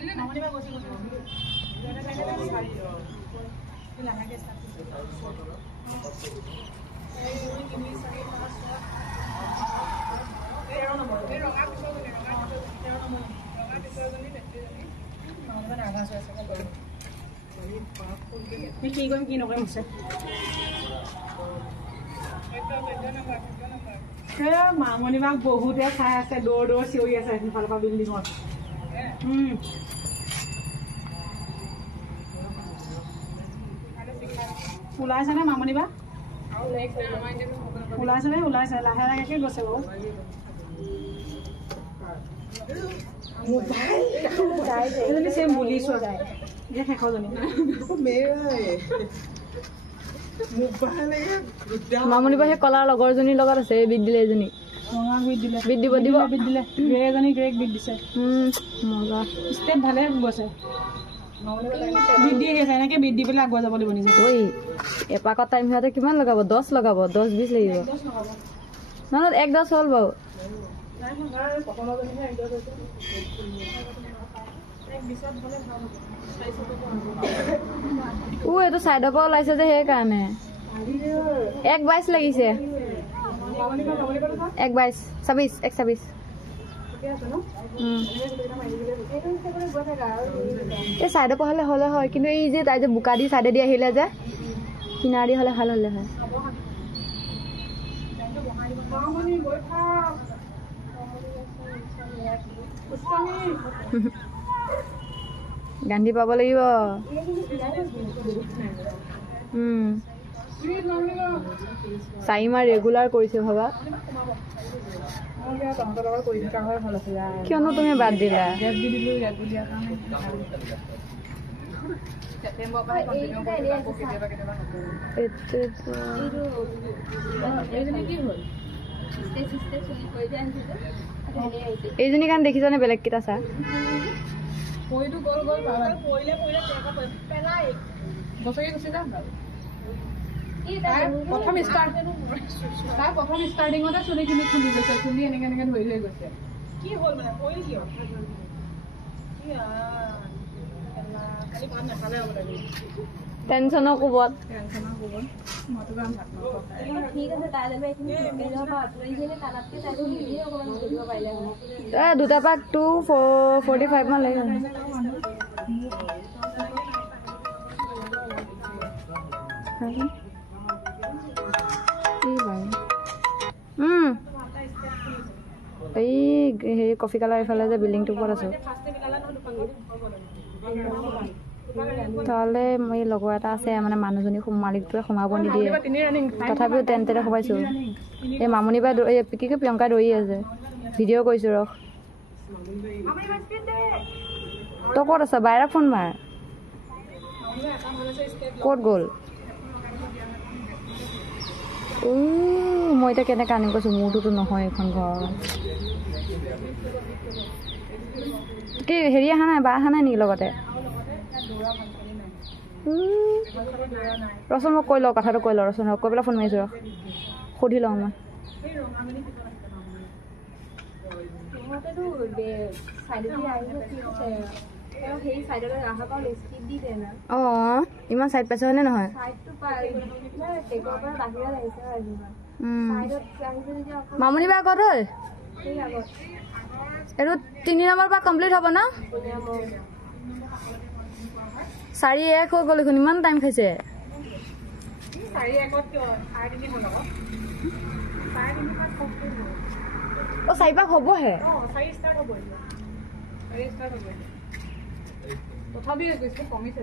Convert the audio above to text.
কি কৰিম কি নকৰিম আছে মামনি বাক বহুতে চাই আছে দৌৰ দৌৰ চিঞৰি আছে সিফালৰ পৰা বিল্ডিঙত ওলাইছে নে মামনি বা ওলাইছে নে ওলাইছে লাহে লাহেকে গৈছে বাৰু মামনি বা সেই কলাৰ লগৰজনীৰ লগত আছে বিট দিলে এজনী বিট দিব দিব বিট দিলে গ্ৰে এজনী গ্ৰেক বিট দিছে মজা ষ্টেপ ভালে গৈছে বিট দি আহিছে এনেকে বিট দি পেলাই আগুৱাই যাব লাগিব নিজে ঐ এপাকত টাইম হোৱাতে কিমান লগাব 10 লগাব 10-20 লাগিব নহয় 1-10 হ'ল বাৰু এইটো চাইডৰ পৰা ওলাইছে যে সেইকাৰণে 1-22 লাগিছে 1-22 26 এই চাইডৰ পৰা হ'লে হয় কিন্তু এই যে তাই যে বোকা দি চাইডে দি আহিলে যে কিনাৰ দি হ'লে ভাল হ'লে হয় গান্ধী পাব লাগিব চাইমা ৰেগুলাৰ কৰিছে ভাবা কিয়নো তুমি বাদ দিলা এইজনী কাৰণ দেখিছানে বেলেগ কেইটা চা প্ৰথম ষ্টাৰ্টিঙতে চুলিখিনি খুলি গৈছে চুলি এনেকে এনেকে ধৰি লৈ গৈছে কি হ'ল মানে পৰিল কিয় টেনচনৰ কোবত দুটা পাক 245 মান লাগে এই হেৰি কফি কালাৰ এইফালে যে বিল্ডিংটোৰ ওপৰত আছো তাহলে মই লগৰ এটা আছে মানে মানুহজনী মালিকটোৱে সোমাব নিদিয়ে তথাপিও টেনতে সোমাইছো এই মামনি বা কি প্ৰিয়ংকা দৌৰি আছে ভিডিঅ' কৰিছো ৰখ তই ক'ত আছ বাহিৰত ফোন মাৰ ক'ত গ'ল মই এতিয়া কেনেকৈ আনিম কৈছোঁ মোৰটোতো নহয় এইখন ঘৰ কি হেৰি অহা নাই বা অহা নাই নেকি লগতে ৰচোন মই কৈ লওঁ কথাটো কৈ লওঁ ৰচোন কৈ পেলাই ফোন মাৰিছোঁ ৰখ সুধি লওঁ মই অঁ ইমান চাইড পাইছে হয়নে নহয় মামনি বা ক'ত হ'ল এইটো 3 নম্বৰ পৰা কমপ্লিট হ'ব ন 4-1 হৈ গ'ল দেখোন ইমান টাইম খাইছে 4 পাক হ'বহে তথাপিও কমিছে